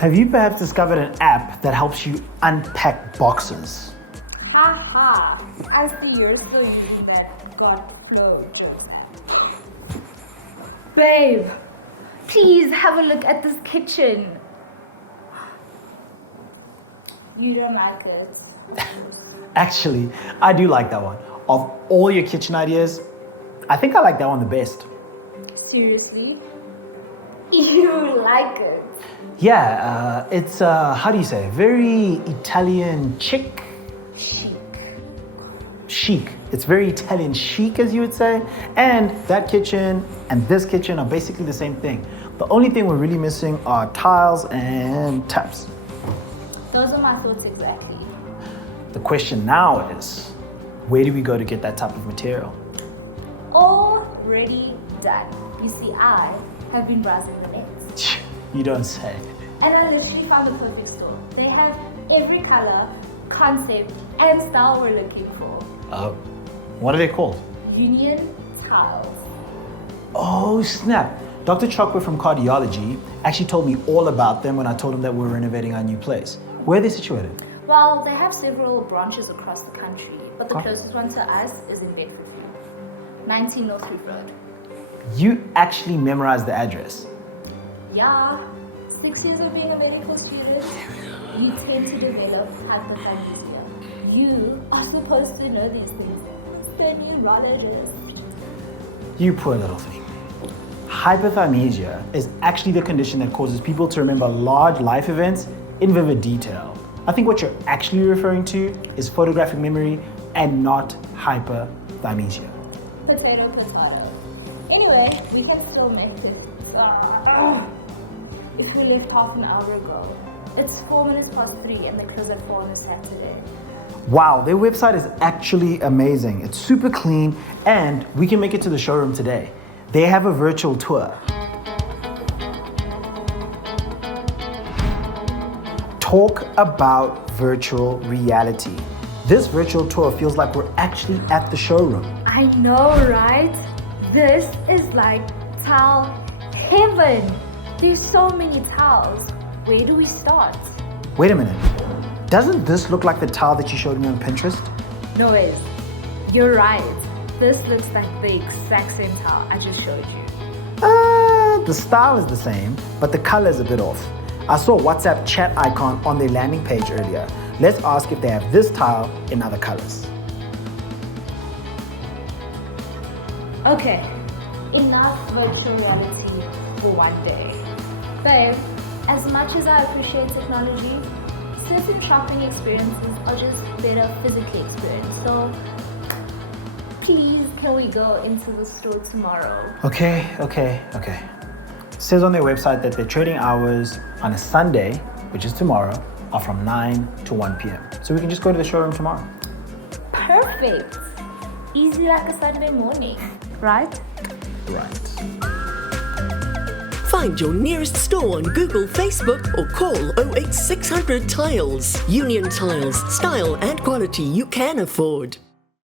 Have you perhaps discovered an app that helps you unpack boxes? Haha, I see you're still using that God flow joke. Babe, please have a look at this kitchen. You don't like it? Actually, I do like that one. Of all your kitchen ideas, I think I like that one the best. Seriously? You like it? Yeah, it's, how do you say, very Italian chic? Chic. It's very Italian chic, as you would say. And that kitchen and this kitchen are basically the same thing. The only thing we're really missing are tiles and taps. Those are my thoughts exactly. The question now is, where do we go to get that type of material? Already done. You see, I have been browsing the net. You don't say. And I literally found the perfect store. They have every color, concept, and style we're looking for. What are they called? Union tiles. Oh, snap. Dr. Chokwe from cardiology actually told me all about them when I told him that we're renovating our new place. Where are they situated? Well, they have several branches across the country, but the closest one to us is in Bedford, 19 North Reef Road. You actually memorized the address. Yeah, 6 years of being a medical student, you tend to develop hyperthyroidism. You are supposed to know these things. It's the neurologist. You poor little thing. Hyperthymesia is actually the condition that causes people to remember large life events in vivid detail. I think what you're actually referring to is photographic memory and not hyperthymesia. Potato. Anyway, we can still make it. If we left half an hour ago. It's 4 minutes past 3 and they close at 4 on a Saturday. Wow, their website is actually amazing. It's super clean and we can make it to the showroom today. They have a virtual tour. Talk about virtual reality. This virtual tour feels like we're actually at the showroom. I know, right? This is like tile heaven. There's so many tiles. Where do we start? Wait a minute. Doesn't this look like the tile that you showed me on Pinterest? No ways. You're right. This looks like the exact same tile I just showed you. The style is the same, but the color is a bit off. I saw a WhatsApp chat icon on their landing page earlier. Let's ask if they have this tile in other colors. Okay, enough virtual reality for one day. Babe, as much as I appreciate technology, certain shopping experiences are just better physically experienced. So please, can we go into the store tomorrow? Okay. It says on their website that their trading hours on a Sunday, which is tomorrow, are from 9 to 1 p.m. So we can just go to the showroom tomorrow. Perfect. Easy like a Sunday morning, right? Right. Find your nearest store on Google, Facebook, or call 08600 Tiles. Union Tiles, style and quality you can afford.